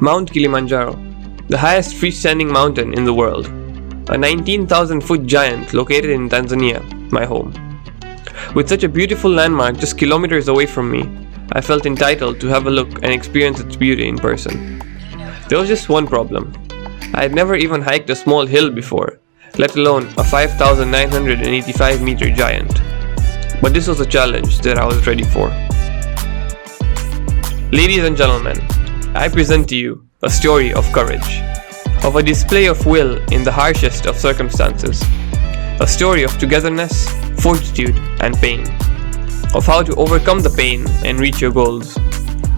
Mount Kilimanjaro, the highest freestanding mountain in the world, a 19,000-foot giant located in Tanzania, my home. With such a beautiful landmark just kilometers away from me, I felt entitled to have a look and experience its beauty in person. There was just one problem. I had never even hiked a small hill before, let alone a 5,985-meter giant. But this was a challenge that I was ready for. Ladies and gentlemen, I present to you a story of courage, of a display of will in the harshest of circumstances, a story of togetherness, fortitude, and pain, of how to overcome the pain and reach your goals,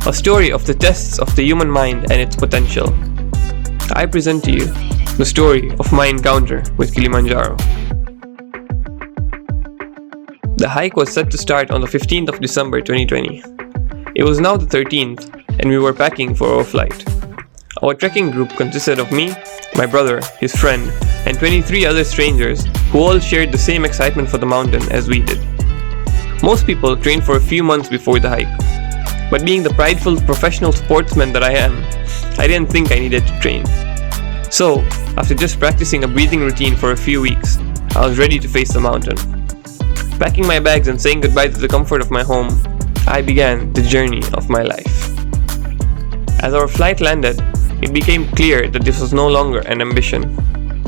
a story of the tests of the human mind and its potential. I present to you the story of my encounter with Kilimanjaro. The hike was set to start on the 15th of December 2020. It was now the 13th, and we were packing for our flight. Our trekking group consisted of me, my brother, his friend, and 23 other strangers who all shared the same excitement for the mountain as we did. Most people train for a few months before the hike, but being the prideful professional sportsman that I am, I didn't think I needed to train. So, after just practicing a breathing routine for a few weeks, I was ready to face the mountain. Packing my bags and saying goodbye to the comfort of my home, I began the journey of my life. As our flight landed, it became clear that this was no longer an ambition.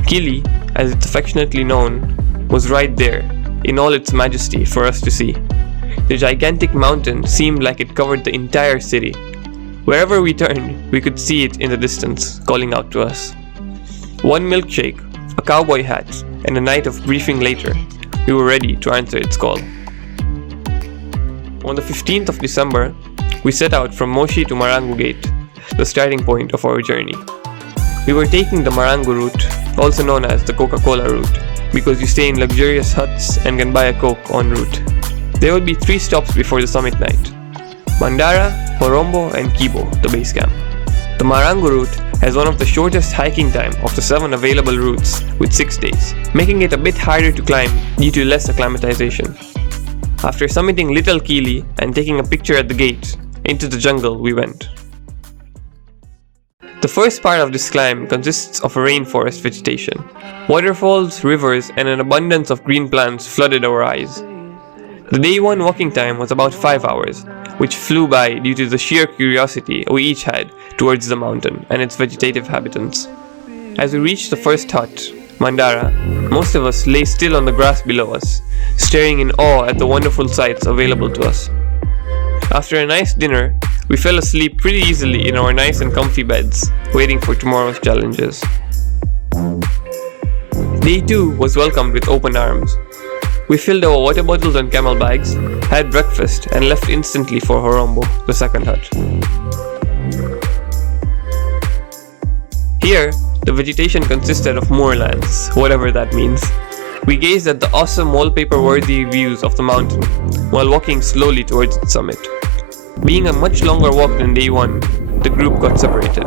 Kili, as it's affectionately known, was right there, in all its majesty for us to see. The gigantic mountain seemed like it covered the entire city. Wherever we turned, we could see it in the distance, calling out to us. One milkshake, a cowboy hat, and a night of briefing later, we were ready to answer its call. On the 15th of December, we set out from Moshi to Marangu Gate, the starting point of our journey. We were taking the Marangu route, also known as the Coca-Cola route, because you stay in luxurious huts and can buy a Coke en route. There would be 3 stops before the summit night: Mandara, Horombo, and Kibo, the base camp. The Marangu route has one of the shortest hiking time of the 7 available routes, with 6 days, making it a bit harder to climb due to less acclimatization. After summiting Little Kili and taking a picture at the gate, into the jungle we went. The first part of this climb consists of a rainforest vegetation. Waterfalls, rivers, and an abundance of green plants flooded our eyes. The day 1 walking time was about 5 hours, which flew by due to the sheer curiosity we each had towards the mountain and its vegetative habitants. As we reached the first hut, Mandara, most of us lay still on the grass below us, staring in awe at the wonderful sights available to us. After a nice dinner, we fell asleep pretty easily in our nice and comfy beds, waiting for tomorrow's challenges. Day 2 was welcomed with open arms. We filled our water bottles and camel bags, had breakfast, and left instantly for Horombo, the second hut. Here, the vegetation consisted of moorlands, whatever that means. We gazed at the awesome wallpaper-worthy views of the mountain while walking slowly towards its summit. Being a much longer walk than day 1, the group got separated.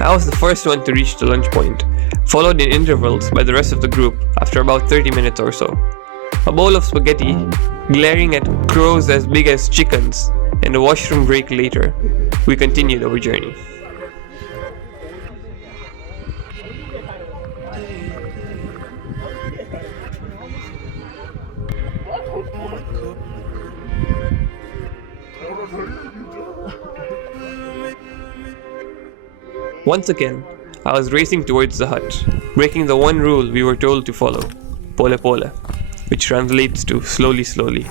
I was the first one to reach the lunch point, followed in intervals by the rest of the group after about 30 minutes or so. A bowl of spaghetti, glaring at crows as big as chickens, and a washroom break later, we continued our journey. Once again, I was racing towards the hut, breaking the one rule we were told to follow, pole pole, which translates to slowly slowly.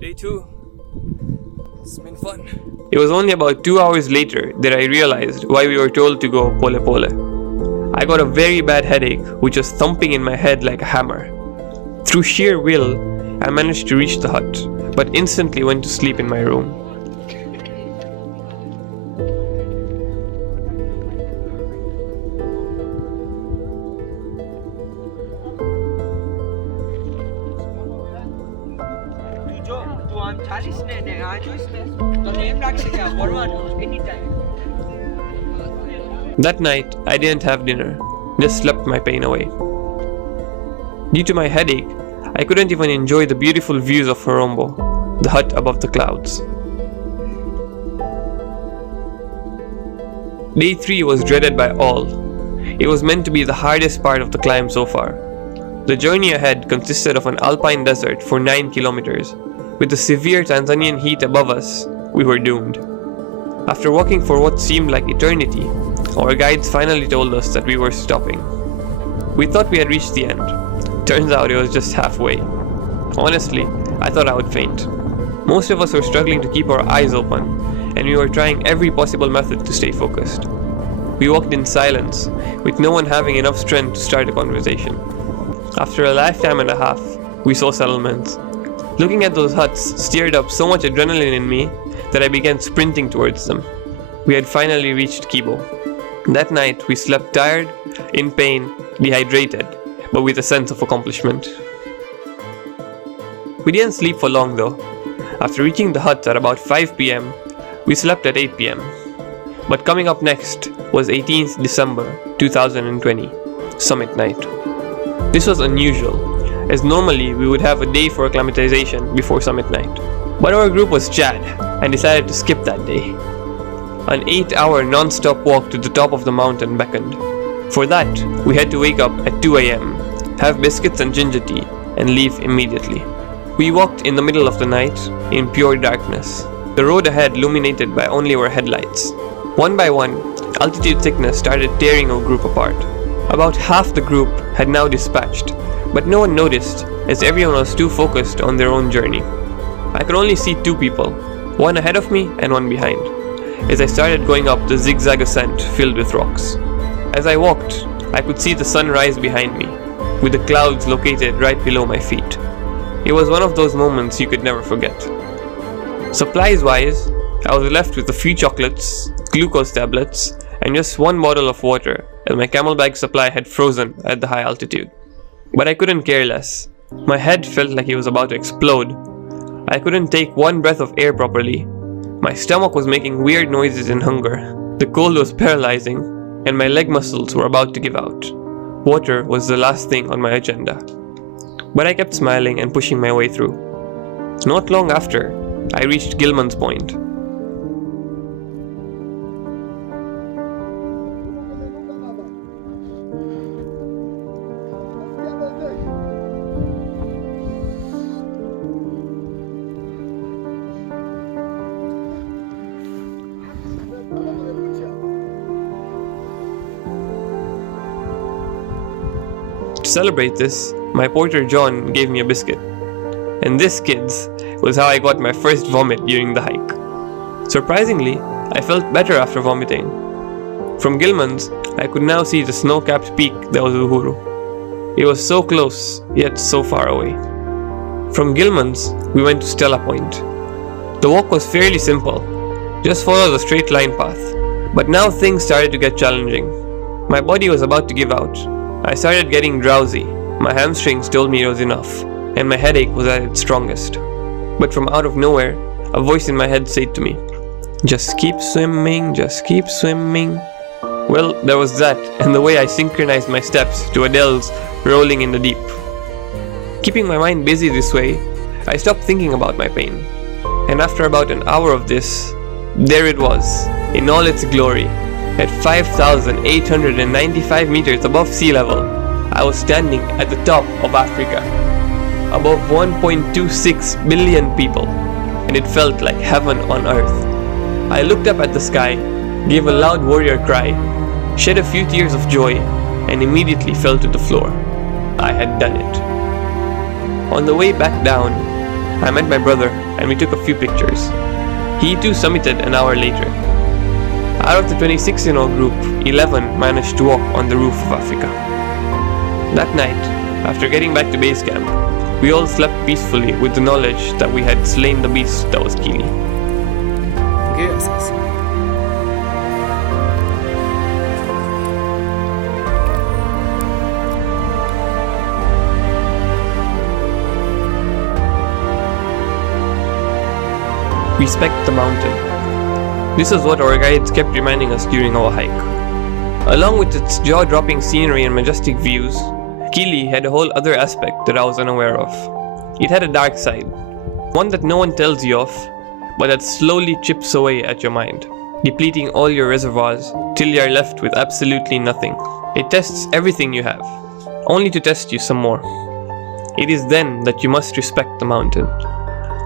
Day 2. It's been fun. It was only about 2 hours later that I realized why we were told to go pole pole. I got a very bad headache which was thumping in my head like a hammer. Through sheer will, I managed to reach the hut, but instantly went to sleep in my room. That night, I didn't have dinner, just slept my pain away. Due to my headache, I couldn't even enjoy the beautiful views of Horombo, the hut above the clouds. Day 3 was dreaded by all. It was meant to be the hardest part of the climb so far. The journey ahead consisted of an alpine desert for 9 kilometers. With the severe Tanzanian heat above us, we were doomed. After walking for what seemed like eternity, our guides finally told us that we were stopping. We thought we had reached the end. Turns out it was just halfway. Honestly, I thought I would faint. Most of us were struggling to keep our eyes open, and we were trying every possible method to stay focused. We walked in silence, with no one having enough strength to start a conversation. After a lifetime and a half, we saw settlements. Looking at those huts stirred up so much adrenaline in me that I began sprinting towards them. We had finally reached Kibo. That night, we slept tired, in pain, dehydrated, but with a sense of accomplishment. We didn't sleep for long though. After reaching the hut at about 5 p.m., we slept at 8 p.m. But coming up next was 18th December 2020, Summit Night. This was unusual, as normally we would have a day for acclimatization before Summit Night. But our group was Chad and decided to skip that day. An 8-hour non-stop walk to the top of the mountain beckoned. For that, we had to wake up at 2 a.m., have biscuits and ginger tea, and leave immediately. We walked in the middle of the night, in pure darkness, the road ahead illuminated by only our headlights. One by one, altitude sickness started tearing our group apart. About half the group had now dispatched, but no one noticed as everyone was too focused on their own journey. I could only see 2 people, one ahead of me and one behind, as I started going up the zigzag ascent filled with rocks. As I walked, I could see the sun rise behind me, with the clouds located right below my feet. It was one of those moments you could never forget. Supplies-wise, I was left with a few chocolates, glucose tablets, and just one bottle of water, as my camelback supply had frozen at the high altitude. But I couldn't care less. My head felt like it was about to explode. I couldn't take one breath of air properly. My stomach was making weird noises in hunger. The cold was paralyzing, and my leg muscles were about to give out. Water was the last thing on my agenda. But I kept smiling and pushing my way through. Not long after, I reached Gilman's Point. To celebrate this, my porter John gave me a biscuit. And this, kids, was how I got my first vomit during the hike. Surprisingly, I felt better after vomiting. From Gilman's, I could now see the snow-capped peak that was Uhuru. It was so close, yet so far away. From Gilman's, we went to Stella Point. The walk was fairly simple, just follow the straight line path. But now things started to get challenging. My body was about to give out. I started getting drowsy, my hamstrings told me it was enough, and my headache was at its strongest. But from out of nowhere, a voice in my head said to me, "Just keep swimming, just keep swimming." Well, there was that, and the way I synchronized my steps to Adele's Rolling in the Deep. Keeping my mind busy this way, I stopped thinking about my pain. And after about an hour of this, there it was, in all its glory. At 5,895 meters above sea level, I was standing at the top of Africa, above 1.26 billion people, and it felt like heaven on earth. I looked up at the sky, gave a loud warrior cry, shed a few tears of joy, and immediately fell to the floor. I had done it. On the way back down, I met my brother and we took a few pictures. He too summited an hour later. Out of the 26-in-all group, 11 managed to walk on the roof of Africa. That night, after getting back to base camp, we all slept peacefully with the knowledge that we had slain the beast that was Kili. Respect the mountain. This is what our guides kept reminding us during our hike. Along with its jaw-dropping scenery and majestic views, Kili had a whole other aspect that I was unaware of. It had a dark side, one that no one tells you of, but that slowly chips away at your mind, depleting all your reservoirs till you are left with absolutely nothing. It tests everything you have, only to test you some more. It is then that you must respect the mountain,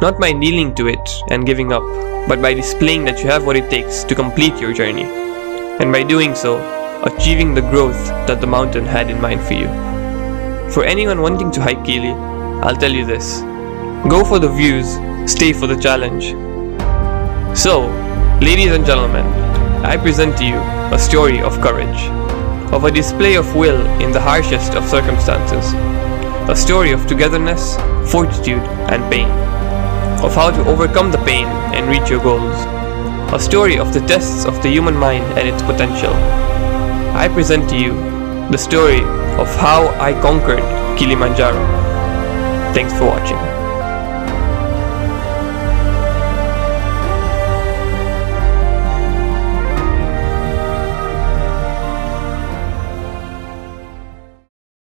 not by kneeling to it and giving up, but by displaying that you have what it takes to complete your journey, and by doing so, achieving the growth that the mountain had in mind for you. For anyone wanting to hike Kili, I'll tell you this: go for the views, stay for the challenge. So, ladies and gentlemen, I present to you a story of courage, of a display of will in the harshest of circumstances, a story of togetherness, fortitude, and pain, of how to overcome the pain and reach your goals, a story of the tests of the human mind and its potential. I present to you the story of how I conquered Kilimanjaro. Thanks for watching.